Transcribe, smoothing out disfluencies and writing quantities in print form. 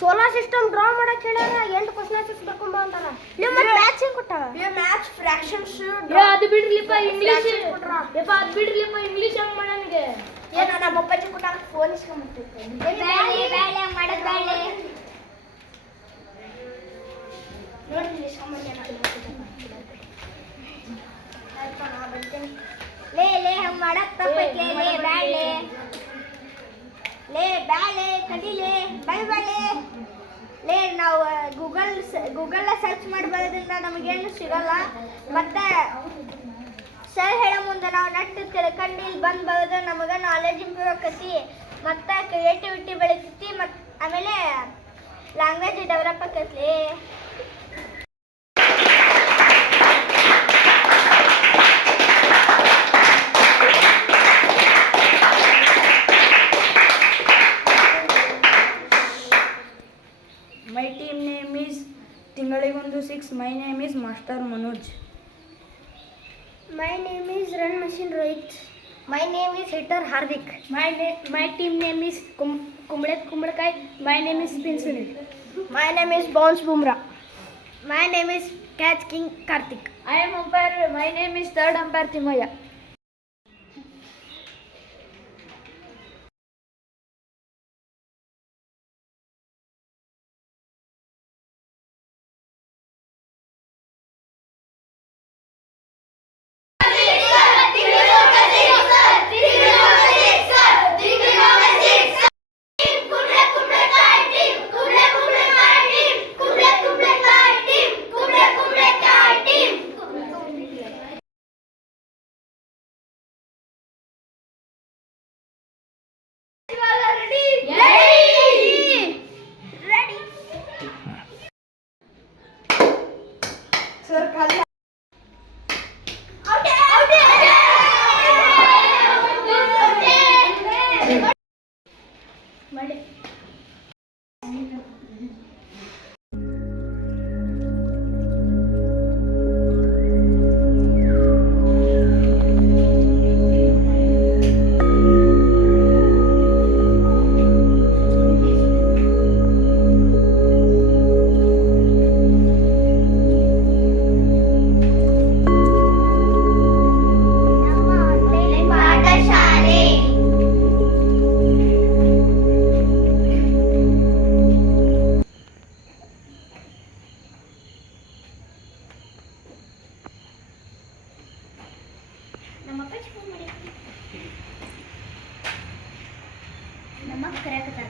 Solar system draw ಮಾಡಕ್ಕೆ ಹೇಳ್ಯಾರ 8 question answers ಬರ್ಕೊಂಬ ಅಂತಾರ. ನಿಮ್ಮ ಮ್ಯಾಥ್ಸ್ ಹೆಂಗ್ ಕೊಟ್ಟಾರ? ಈ ಮ್ಯಾಥ್ಸ್ ಫ್ರಾಕ್ಷನ್ಸ್ ಅದು ಬಿಡ್ಲಿಪ್ಪ ಇಂಗ್ಲಿಷ್ ಯಪ್ಪ ಅದು ಬಿಡ್ಲಿಪ್ಪ ಇಂಗ್ಲಿಷ್ ಹೆಂಗ್ ಮಾಡನಿಗೆ ಏನ ನಮ್ಮ ಅಪ್ಪಾಜಿ ಕೊಟ್ಟಾರ ಫೋನ್ ಇಸ್ಕೊಂಡ್ಬಿಟ್ಟಿದ್ದೆ ಬೇಳೆ ಮಾಡದ್ ಬೇಳೆ ನೋಡಿ ಇಸ್ಕೊಂಡ್ಬಂದೆ ಲೇ ಹಂಗ್ ಮಾಡಕ್ ತಪ್ಪೈತ್ಲೆ ಲೇ ಬೇಳೆ ಲೇ ಬೇಳೆ ಕಡಿಲೆ ಬೇಳೆ ಲೇ ನಾವು ಗೂಗಲ್ ಸರ್ಚ್ ಮಾಡಿ ಬರೋದ್ರಿಂದ ನಮಗೇನು ಸಿಗಲ್ಲ. ಮತ್ತೆ ಸರ್ ಹೇಳೋ ಮುಂದೆ ನಾವು ನೆಟ್ ತಿಳ್ಕೊಂಡು ಇಲ್ಲಿ ಬಂದು ಬರೋದ್ರೆ ನಮಗೆ ನಾಲೆಜ್ ಇಂಪ್ರೂವ್ ಆಕತಿ, ಮತ್ತು ಕ್ರಿಯೇಟಿವಿಟಿ ಬೆಳಿತೈತಿ, ಮತ್ತು ಆಮೇಲೆ ಲ್ಯಾಂಗ್ವೇಜ್ ಡೆವಲಪ್ ಆಕೈತಿ. My team name is Tingaligundu 6. My name is Master Manoj. My name is Run Machine Rohit. My name is Hitter Hardik. My team name is Kumrakai. My name is Spin Sunil. My name is Bounce Bumrah. My name is Catch King Karthik. I am umpire. My name is third umpire Timaya. ನಮ್ಮ ಕರೆಯಕತ್ತಾರ